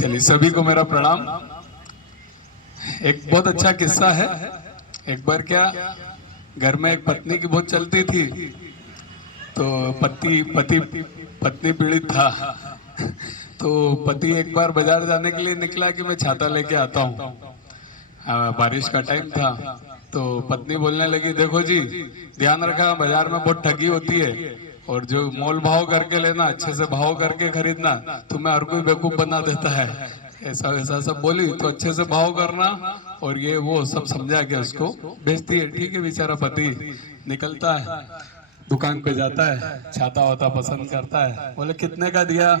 चलिए सभी को मेरा प्रणाम। एक बहुत अच्छा किस्सा है। एक बार क्या, घर में एक पत्नी की बहुत चलती थी, तो पति पति पत्नी पीड़ित था। तो पति एक बार बाजार जाने के लिए निकला कि मैं छाता लेके आता हूँ। बारिश का टाइम था, तो पत्नी बोलने लगी, देखो जी, ध्यान रखा, बाजार में बहुत ठगी होती है, और जो मोल भाव करके लेना, अच्छे से भाव करके खरीदना, तुम्हें हर कोई बेवकूफ बना देता है। ऐसा वैसा सब बोली, तो अच्छे से भाव करना, और ये वो सब समझा के उसको बेचती है। ठीक है, बेचारा पति निकलता है, दुकान पे जाता है, छाता वाता पसंद करता है, बोले कितने का दिया?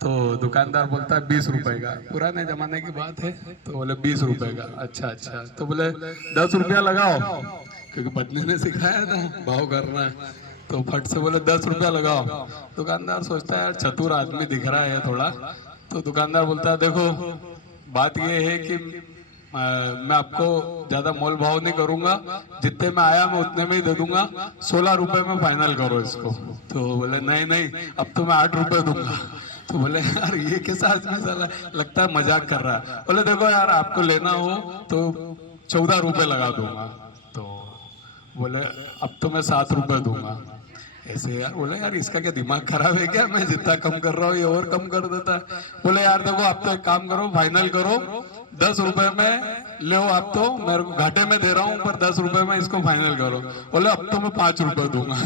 तो दुकानदार बोलता है 20 रुपए का। पुराने जमाने की बात है, तो बोले 20 रुपए का। अच्छा अच्छा, तो बोले 10 रुपया लगाओ, क्योंकि पत्नी ने सिखाया था भाव करना है। तो फट से बोले 10 रुपया लगाओ। दुकानदार सोचता है यार चतुर आदमी दिख रहा है थोड़ा, तो दुकानदार बोलता है, देखो बात ये है कि मैं आपको ज्यादा मोल भाव नहीं करूंगा, जितने में आया मैं उतने में ही दे दूंगा, 16 रुपए में फाइनल करो इसको। तो बोले नहीं नहीं, अब तो मैं 8 रुपए दूंगा। तो बोले यार ये कैसा आदमी, साला लगता है मजाक कर रहा है। बोले देखो यार, आपको लेना हो तो 14 रुपए लगा दूंगा। तो बोले अब तो मैं 7 रुपए दूंगा। ऐसे यार, बोले यार इसका क्या दिमाग खराब है क्या, मैं जितना कम कर रहा हूँ ये और कम कर देता है। बोले यार देखो, आप तो एक काम करो, फाइनल करो, 10 रुपए में ले, आप तो मेरे को घाटे में दे रहा हूँ, पर 10 रुपए में इसको फाइनल करो। बोले अब तो मैं 5 रुपए दूंगा।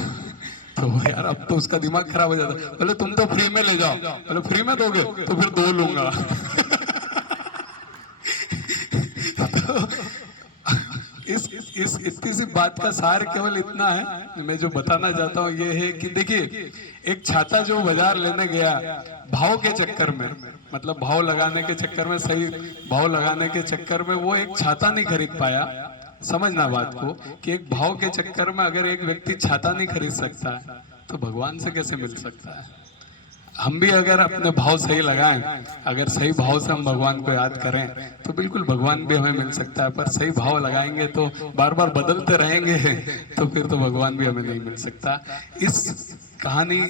तो यार अब तो उसका दिमाग खराब हो जाता। बोले तुम तो फ्री में ले जाओ। बोले फ्री में दोगे तो फिर 2 लूंगा। तो इस इतनी सी बात का सार केवल इतना है, मैं जो बताना चाहता हूँ ये है कि देखिए, एक छाता जो बाजार लेने गया, भाव के चक्कर में, मतलब भाव लगाने के चक्कर में, सही भाव लगाने के चक्कर में वो एक छाता नहीं खरीद पाया। समझना बात को, कि एक भाव के चक्कर में अगर एक व्यक्ति छाता नहीं खरीद सकता है, तो भगवान से कैसे मिल सकता है। हम भी अगर अपने भाव सही लगाएं, अगर सही भाव से हम भगवान को याद करें, तो बिल्कुल भगवान भी हमें मिल सकता है। पर सही भाव लगाएंगे तो बार बार बदलते रहेंगे, तो फिर तो भगवान भी हमें नहीं मिल सकता। इस कहानी,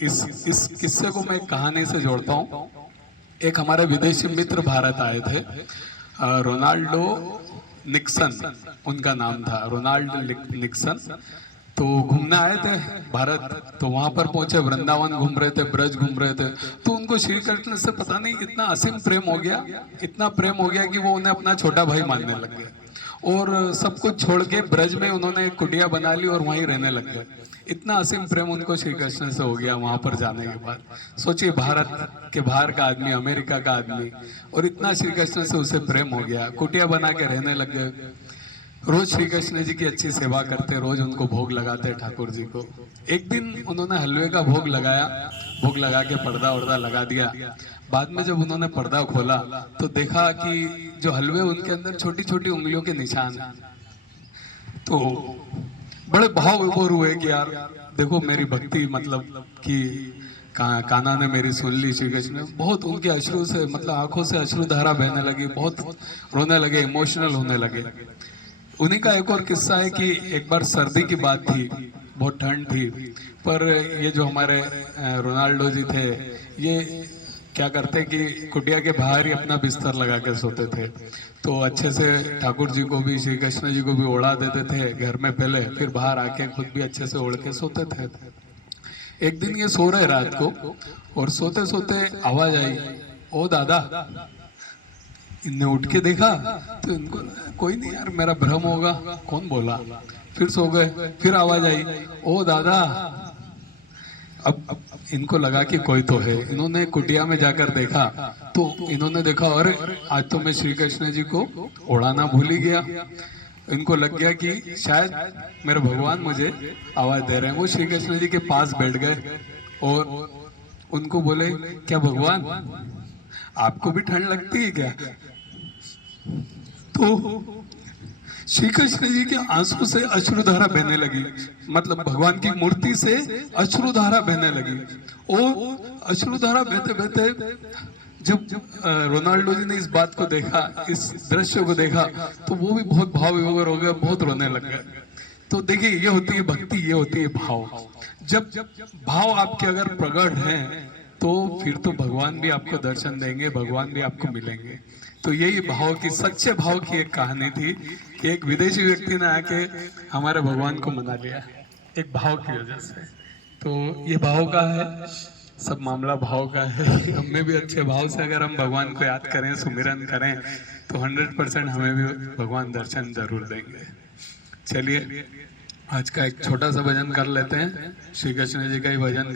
इस किस्से को मैं कहानी से जोड़ता हूँ। एक हमारे विदेशी मित्र भारत आए थे, रोनाल्डो निक्सन उनका नाम था, रोनाल्ड निक्सन। तो घूमने आए थे भारत, तो वहां पर पहुंचे, वृंदावन घूम रहे थे, ब्रज घूम रहे थे। तो उनको श्री कृष्ण से पता नहीं इतना असीम प्रेम हो गया, इतना प्रेम हो गया कि वो उन्हें अपना छोटा भाई मानने लग गए, और सब कुछ छोड़ के ब्रज में उन्होंने एक कुटिया बना ली और वहीं रहने लग गए। इतना असीम प्रेम उनको श्री कृष्ण से हो गया वहां पर जाने के बाद। सोचिए, भारत के बाहर का आदमी, अमेरिका का आदमी, और इतना श्री कृष्ण से उसे प्रेम हो गया, कुटिया बना के रहने लग गए। रोज श्री कृष्ण जी की अच्छी सेवा करते, रोज उनको भोग लगाते ठाकुर जी को। एक दिन उन्होंने हलवे का भोग लगाया, भोग लगा के पर्दा वर्दा लगा दिया। बाद में जब उन्होंने पर्दा खोला, तो देखा कि जो हलवे, उनके अंदर छोटी छोटी उंगलियों के निशान हैं। तो बड़े भाव विभोर हुए कि यार देखो, मेरी भक्ति, मतलब कि कान्हा ने मेरी सुन ली। श्री कृष्ण बहुत उनके अश्रु से, मतलब आंखों से अश्रुधारा बहने लगी, बहुत रोने लगे, इमोशनल होने लगे। उन्हीं का एक और किस्सा है कि एक बार सर्दी की बात थी, बहुत ठंड थी, पर ये जो हमारे रोनाल्डो जी थे, ये क्या करते कि कुटिया के बाहर ही अपना बिस्तर लगा के सोते थे। तो अच्छे से ठाकुर जी को भी, श्री कृष्ण जी को भी ओढ़ा देते थे घर में पहले, फिर बाहर आके खुद भी अच्छे से ओढ़ के सोते थे। एक दिन ये सो रहे रात को, और सोते सोते आवाज आई, ओ दादा। इनने उठ के देखा, तो इनको कोई नहीं यार, मेरा भ्रम होगा, कौन बोला। फिर सो गए, फिर आवाज आई, ओ दादा। अब इनको लगा कि कोई तो है। इन्होंने कुटिया में जाकर देखा, तो इन्होंने देखा, अरे आज तो मैं श्री कृष्ण जी को उड़ाना भूल ही गया। इनको लग गया कि शायद मेरे भगवान मुझे आवाज दे रहे हैं। वो श्री कृष्ण जी के पास बैठ गए और उनको बोले, क्या भगवान, आपको भी ठंड लगती है क्या? तो श्री कृष्ण जी के आंसू से अश्रुधारा बहने लगी, मतलब भगवान की मूर्ति से अश्रुधारा बहने लगी। और अश्रुधारा बहते बहते जब रोनाल्डो जी ने इस बात को देखा, इस दृश्य को देखा, तो वो भी बहुत भाव विभोर हो गए, बहुत रोने लग गए। तो देखिए, ये होती है भक्ति, ये होती है भाव। जब भाव आपके अगर प्रगट हैं, तो तो फिर तो भगवान भी आपको दर्शन देंगे, भगवान भी आपको मिलेंगे। तो यही भाव की, सच्चे भाव की एक कहानी थी कि एक विदेशी व्यक्ति ने आके हमारे भगवान को मना लिया एक भाव की वजह से। तो ये भाव का है, सब मामला भाव का है। हमें भी अच्छे भाव से अगर हम भगवान को याद करें, सुमिरन करें, तो 100% हमें भी भगवान दर्शन जरूर देंगे। चलिए आज का एक छोटा सा भजन कर लेते हैं, श्री कृष्ण जी का ही भजन